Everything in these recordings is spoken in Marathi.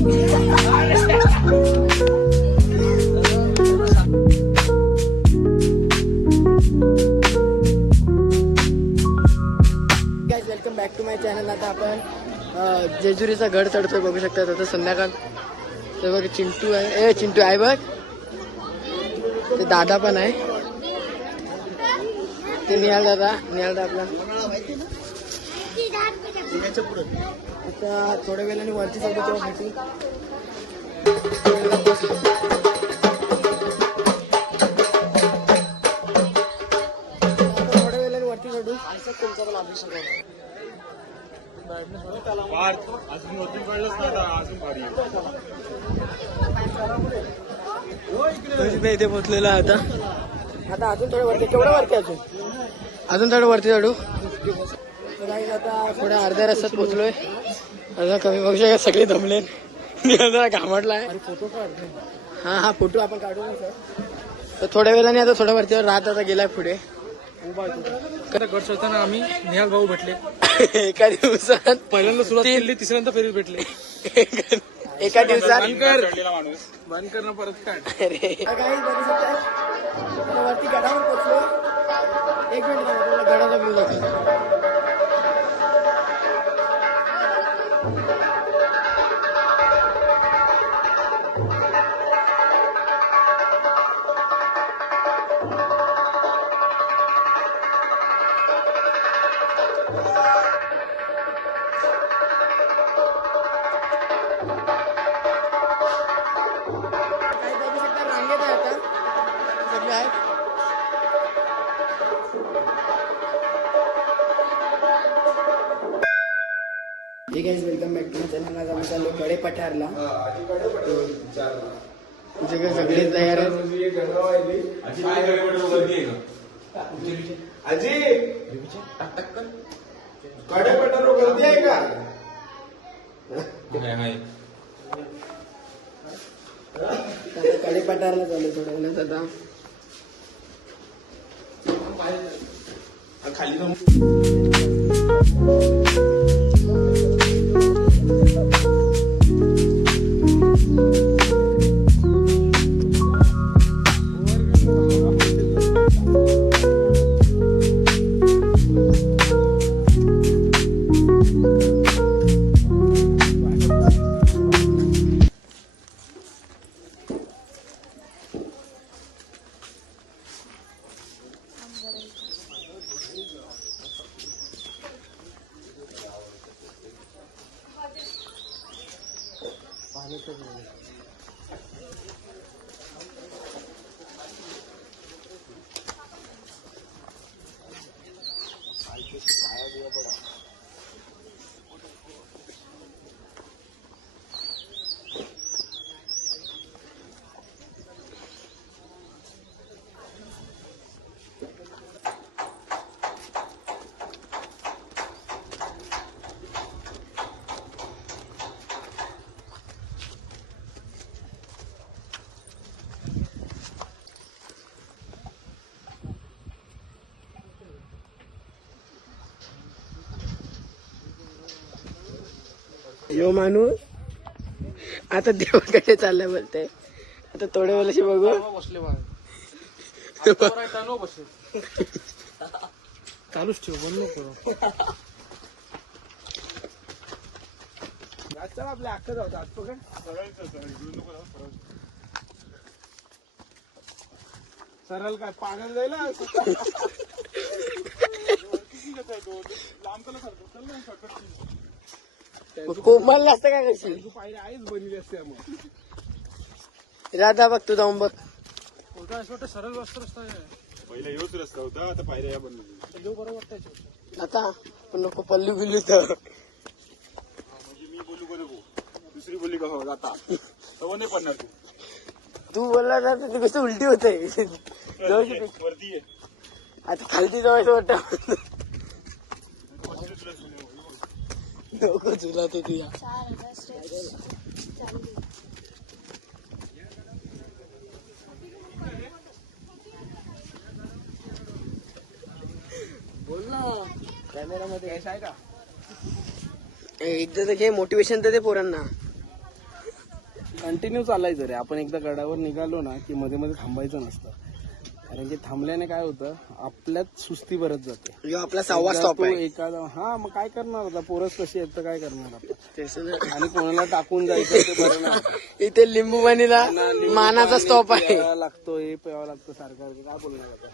Welcome back to my channel. आता आपण जेजुरीचा गड चढतोय, बघू शकता. आता संध्याकाळ ते बघ, चिंटू आहे. ए चिंटू आहे बघ, ते दादा पण आहे, ते निहाल दादा आपला. आता थोड्या वेळाने वरती चढतो तेव्हा भेटू. थोड्या वेळाने वरती चढू. तुमचा पण अभिषेक आहे. इथे पोहोचलेला आता अजून थोडं वरती. केवढं वरती अजून थोडं वरती चढू. आता थोड्या अर्ध्या रस्त्यात पोहोचलोय. आता कमी बघू शकता, सगळे दमले, जरा घामटलाय. हा फोटो आपण काढू ना सर. तर थोड्या वेळाने आता थोड्या वरतीवर राहत आता गेलाय पुढे. गड चढताना आम्ही निहाल भाऊ भेटले. एका दिवसात पहिल्यांदा सुरुवात केली, तिसऱ्यांदा फेरीत भेटले. एका दिवसात बंद करणं परत काढ. काही बघू शकता वरती गडावर पोहोचलो. एक मिनिट गडाचा व्ह्यू दाखव. ठीक आहे, welcome back to my channel. आज आम्ही चाललो कडे पठारला. सगळे तयार आहेत. कडे पठार गर्दी आहे का? कडे पठारला चालू थोड्या वेळात आता. खाली यो माणूस आता देवाकडे चाललाय बोलते. आता थोड्या वेळेशी बघू. चालूच ठेव, बंद नको. आपल्या अख्खं जाऊ आज पकड. सरळ काय पाण्यात जाईल कोमल असतं काय कशी. तू पाहिजे आईच बनली असते. राधा बघ, तू जाऊन बघ. सरळ रस्ता पहिला योच रस्ता होता, आता पायऱ्या बनवली. बरोबर वाटतं आता पण नको पल्लू बिल्लू तर. म्हणजे मी बोलू का नको, दुसरी बोलली का हो जाता तेव्हा नाही पडणार. तू बोलला ना तर कसं उलटी होते. वरती आहे आता खालती जायचं वाटतं. नको तुला ते तुझ्या. बोल ना कॅमेरामध्ये. आहे का? एकदा तर घे मोटिवेशन तर दे पोरांना. कंटिन्यू चालायचं रे. आपण एकदा गडावर निघालो ना की मध्ये मध्ये थांबायचं नसतं. कारण की थांबल्याने काय होतं, आपल्यात सुस्ती भरत जाते. ह्यो आपला 6वा स्टॉप तू आहे. एखादा हा मग काय करणार आता, पोरच कशी आहेत तर काय करणार आपण. तेच ना. आणि कोणाला टाकून जायचं ते बरं नाही. इथे लिंबूवाणीला मानाचा स्टॉप आहे. प्यावा लागतो, हे प्यावा लागतं सारखं, काय बोलणार आता.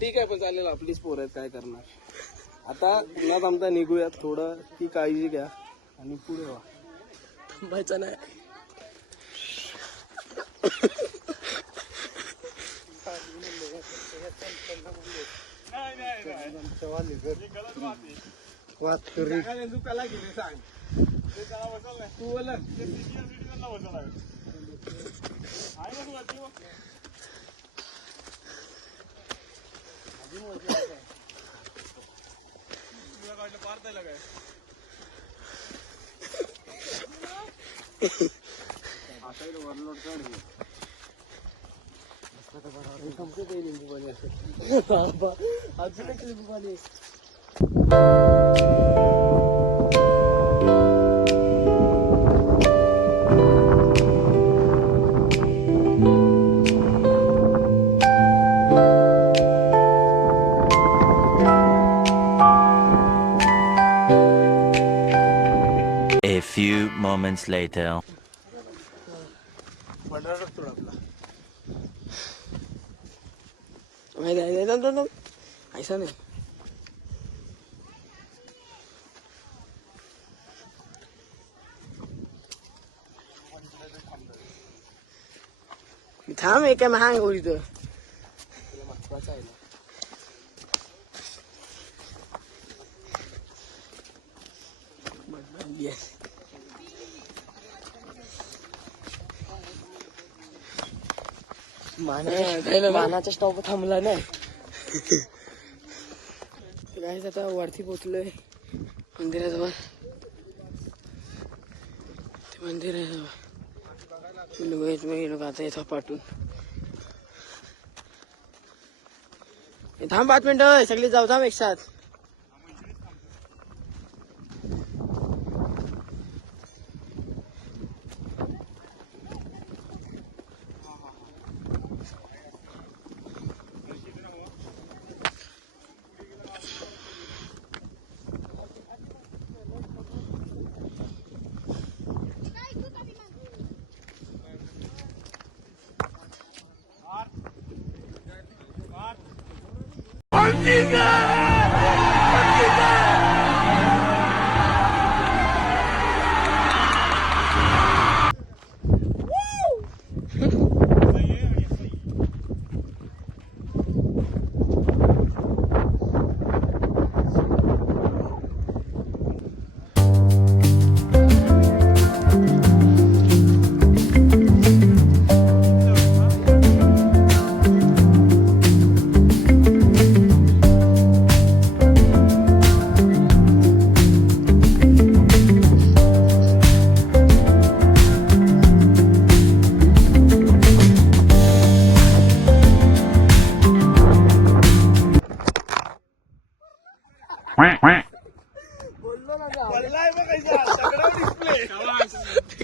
ठीक आहे पण चालेल, आपलीच पोरं आहेत, काय करणार. आता पुन्हा थांबता निघूयात, थोडं ती काळजी घ्या आणि पुढे व्हा. थांबायचं नाही. अजून एक लिंबूवाणी. A few moments later. नाही ऐसा नाही. थांब एका महाग होईल तर महत्वाचं आहे ना. मानाचा स्टॉप थांबला ना. काय आता वरती पोचलोय मंदिराजवळ. ते मंदिर आहे जवळ. लोक आता येतो पाठवून. थांब 5 मिनिटं, सगळी जाऊ थांब एक साथ.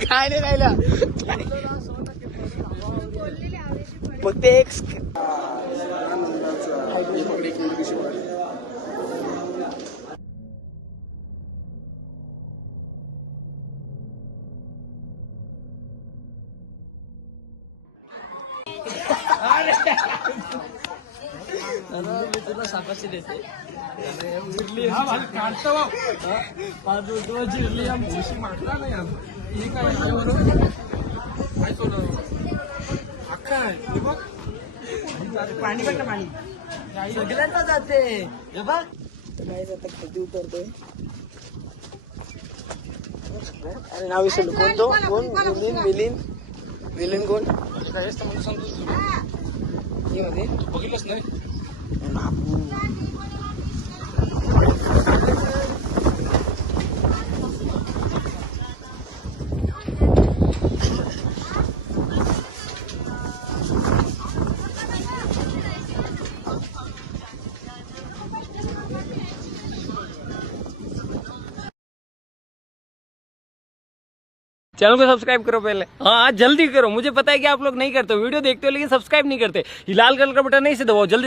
काय नाही राहिला फक्त एक तुला सापाशी देते चिरली आमची मागला नाही पाणी बघ पाणी सगळ्यांना जाते बघ काय आता खाली उतरतोय. अरे नाव विसरलो कोण तो कोण मिलिंद मिलिंद कोण काय असतं मला सांगतो बघितलंच नाही. चैनल को सब्सक्राइब करो पहले। हाँ जल्दी करो, मुझे पता है कि आप लोग नहीं करते हो, वीडियो देखते हो लेकिन सब्सक्राइब नहीं करते। ये लाल कलर का बटन नहीं से दबाओ जल्दी।